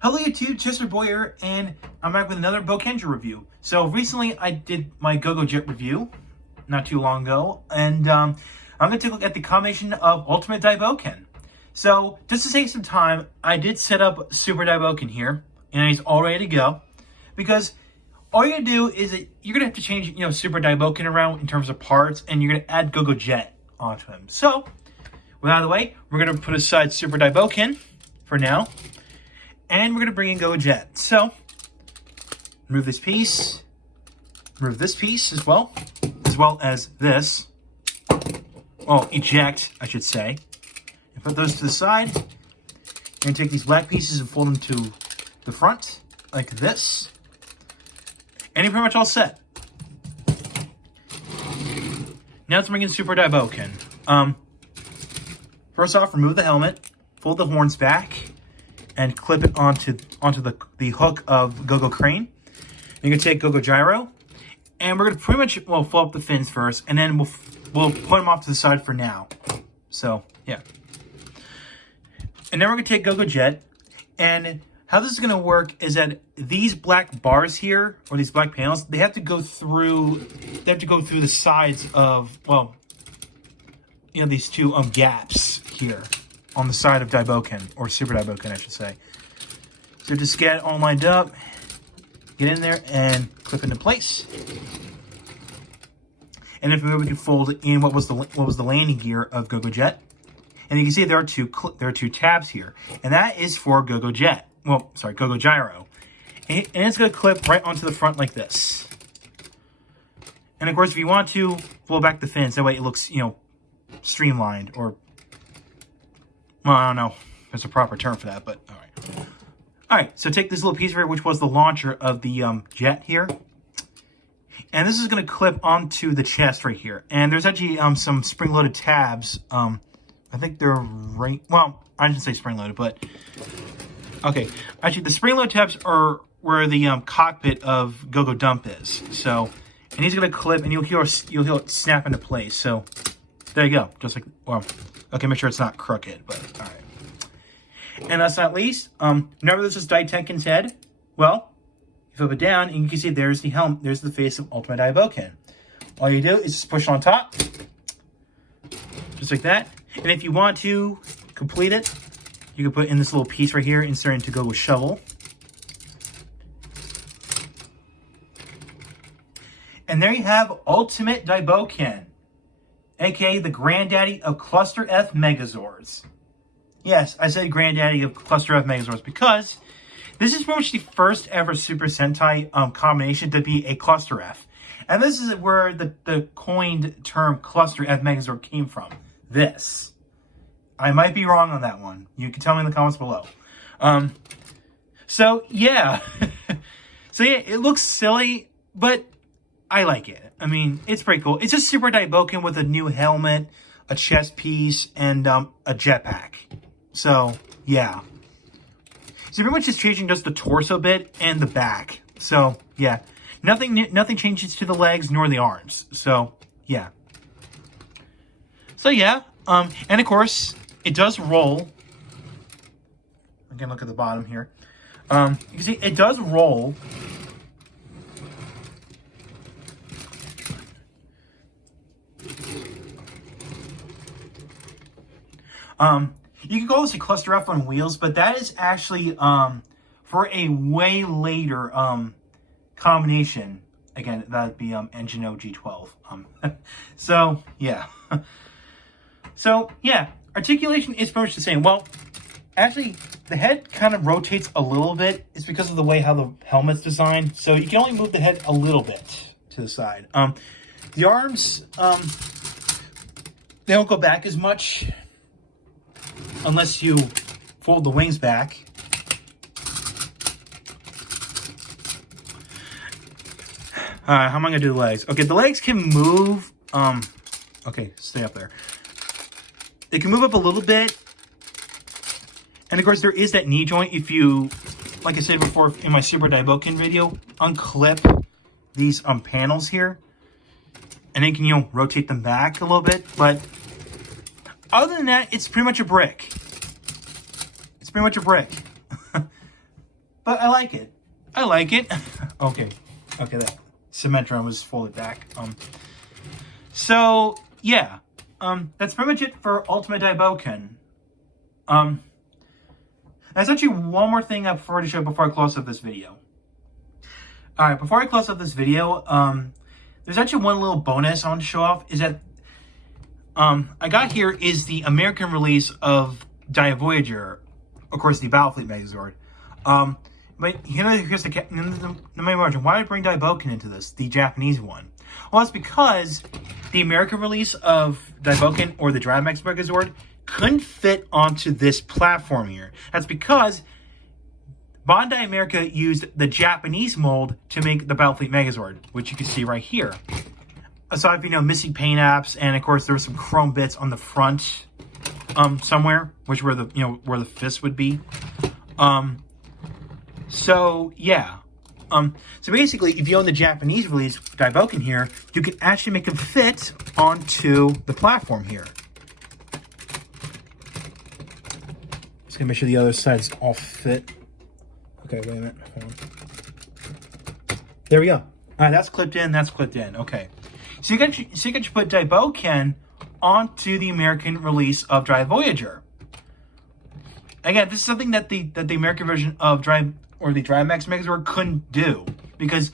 Hello YouTube, Chester Boyer, and I'm back with another Boukenger review. So recently I did my GoGo Jet review, not too long ago, and I'm going to take a look at the combination of Ultimate Daibouken. So just to save some time, I did set up Super Daibouken here, and he's all ready to go. Because all you're going to do is you're going to have to change Super Daibouken around in terms of parts, and you're going to add GoGo Jet onto him. So, with out of the way, we're going to put aside Super Daibouken for now. And we're going to bring in GoGo Jet. So, remove this piece. Remove this piece as well as this. Well, eject, I should say. And put those to the side. And take these black pieces and fold them to the front, like this. And you're pretty much all set. Now let's bring in Super Daibouken. First off, remove the helmet. Fold the horns back. And clip it onto the hook of GoGo Crane. You're gonna take GoGo Gyro, and we're gonna pretty much fold up the fins first, and then we'll put them off to the side for now. So yeah, and then we're gonna take GoGo Jet, and how this is gonna work is that these black bars here, or these black panels, they have to go through the sides of these two gaps here. On the side of Daibouken, or Super Daibouken, I should say. So just get it all lined up, get in there, and clip into place. And if we can fold in what was the landing gear of GoGo Jet, and you can see there are two tabs here, and that is for GoGo Jet. Well, sorry, GoGo Gyro, and it's going to clip right onto the front like this. And of course, if you want to fold back the fins, that way it looks streamlined or. Well, I don't know if there's a proper term for that, but all right. All right, so take this little piece here, which was the launcher of the jet here. And this is going to clip onto the chest right here. And there's actually some spring-loaded tabs. I think they're right... Well, I didn't say spring-loaded, but... Okay, actually, the spring-loaded tabs are where the cockpit of GoGo Dump is. So, and he's going to clip, and you'll hear it snap into place. So, there you go. Just like... Well... Okay, make sure it's not crooked, but all right. And last but not least, remember this is Daibouken's head? Well, you flip it down, and you can see there's the helm, there's the face of Ultimate Daibouken. All you do is just push on top, just like that. And if you want to complete it, you can put in this little piece right here, insert into GoGo Shovel. And there you have Ultimate Daibouken, aka the granddaddy of Cluster F Megazords. Yes, I said granddaddy of Cluster F Megazords because this is pretty much the first ever Super Sentai combination to be a Cluster F. And this is where the coined term Cluster F Megazord came from. This. I might be wrong on that one. You can tell me in the comments below. So, yeah. So, yeah, it looks silly, but I like it. I mean, it's pretty cool. It's just Super Daibouken with a new helmet, a chest piece, and a jetpack. So, yeah. So pretty much just changing just the torso bit and the back. So, yeah. Nothing changes to the legs nor the arms. So, yeah. So, yeah. And of course, it does roll. Again, look at the bottom here. You can see it does roll. You can call this a Cluster F on wheels, but that is actually for a way later combination. Again, that'd be Engine G12. So yeah. So yeah, articulation is pretty much the same. Well, actually, the head kind of rotates a little bit. It's because of the way how the helmet's designed. So you can only move the head a little bit to the side. The arms, they don't go back as much. Unless you fold the wings back. How am I going to do the legs? Okay, the legs can move. Okay, stay up there. They can move up a little bit. And of course, there is that knee joint. If you, like I said before in my Super Daibouken video, unclip these panels here. And then you can, rotate them back a little bit. But other than that, it's pretty much a brick. It's pretty much a brick. but I like it. I like it. Okay, that Symmetron was folded back. So yeah, that's pretty much it for Ultimate Daibouken. There's actually one more thing I prefer to show before I close up this video. All right, before I close up this video, there's actually one little bonus I want to show off. Is that I got here is the American release of Voyager, of course, the Battlefleet Megazord. But here's the main margin. Why did I bring Daibouken into this, the Japanese one? Well, it's because the American release of Daibouken, or the Dynamax Megazord, couldn't fit onto this platform here. That's because Bandai America used the Japanese mold to make the Battlefleet Megazord, which you can see right here. Aside from, missing paint apps, and of course there were some chrome bits on the front somewhere, which where the where the fist would be. So yeah. So basically, if you own the Japanese release Daibouken here, you can actually make them fit onto the platform here. Just gonna make sure the other sides all fit. Okay, wait a minute. Hold on. There we go. All right, that's clipped in. That's clipped in. Okay. So you can put Daibouken onto the American release of Voyager. Again, this is something that the American version of the Dynamax Megazord couldn't do, because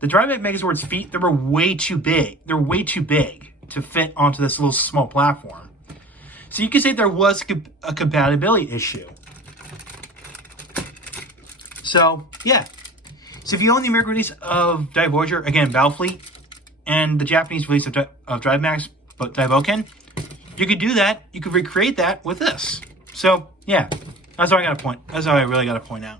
the Dynamax Megazord's feet, they were way too big. They're way too big to fit onto this little small platform. So you could say there was a compatibility issue. So yeah. So if you own the American release of Voyager, again, Battlefleet, and the Japanese release of Dynamax Daibouken, you could do that. You could recreate that with this. So yeah, that's all I got to point. That's all I really got to point out.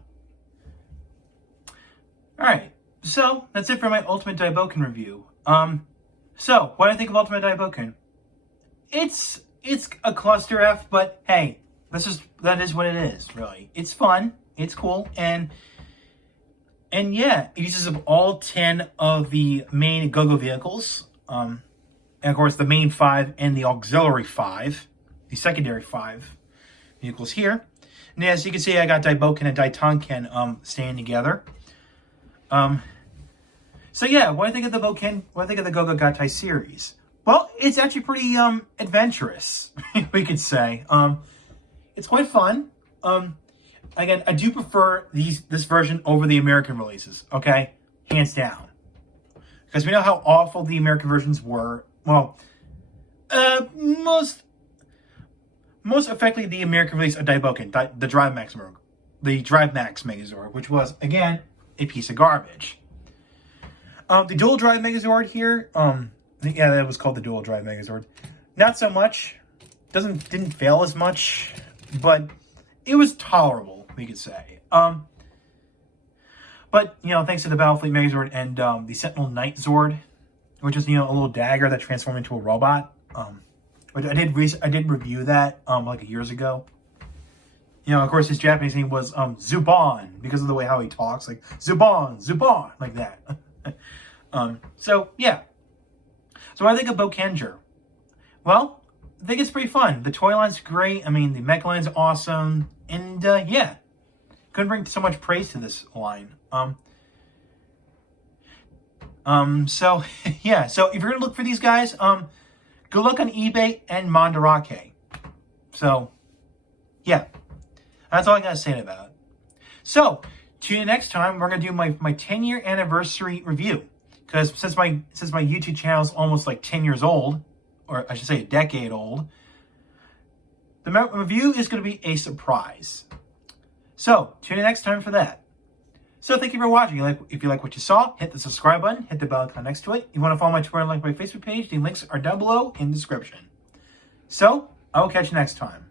All right, so that's it for my Ultimate Daibouken review. So what do I think of Ultimate Daibouken? It's a cluster F, but hey, that is what it is. Really, it's fun. It's cool, and yeah, it uses up all 10 of the main GoGo vehicles. And of course, the main 5 and the auxiliary 5, the secondary 5 vehicles here. And as you can see, I got Daibouken and Daibouken staying together. So yeah, what do I think of the Bouken? What do I think of the GoGo Gatai series? Well, it's actually pretty adventurous, we could say. It's quite fun. Again, I do prefer this version over the American releases, okay? Hands down. Because we know how awful the American versions were. Well, most effectively the American release of Daibouken, the Dynamax Megazord, which was, again, a piece of garbage. The Dual Drive Megazord here, yeah, that was called the Dual Drive Megazord. Not so much. Didn't fail as much, but it was tolerable, we could say. But, thanks to the Battlefleet Megazord and the Sentinel Knight Zord, which is, a little dagger that transformed into a robot. Which I did review that, like years ago. Of course, his Japanese name was Zubon, because of the way how he talks, like Zubon, like that. So, yeah. So what I think of Boukenger? Well, I think it's pretty fun. The toy line's great. I mean, the mech line's awesome. And, yeah. Couldn't bring so much praise to this line. So, yeah. So, if you're going to look for these guys, go look on eBay and Mandarake. So, yeah. That's all I got to say about it. So, tune in next time. We're going to do my 10-year anniversary review. Because since my YouTube channel is almost like 10 years old, or I should say a decade old, the review is going to be a surprise. So, tune in next time for that. So, thank you for watching. If you like what you saw, hit the subscribe button, hit the bell icon next to it. If you want to follow my Twitter and like my Facebook page, the links are down below in the description. So, I will catch you next time.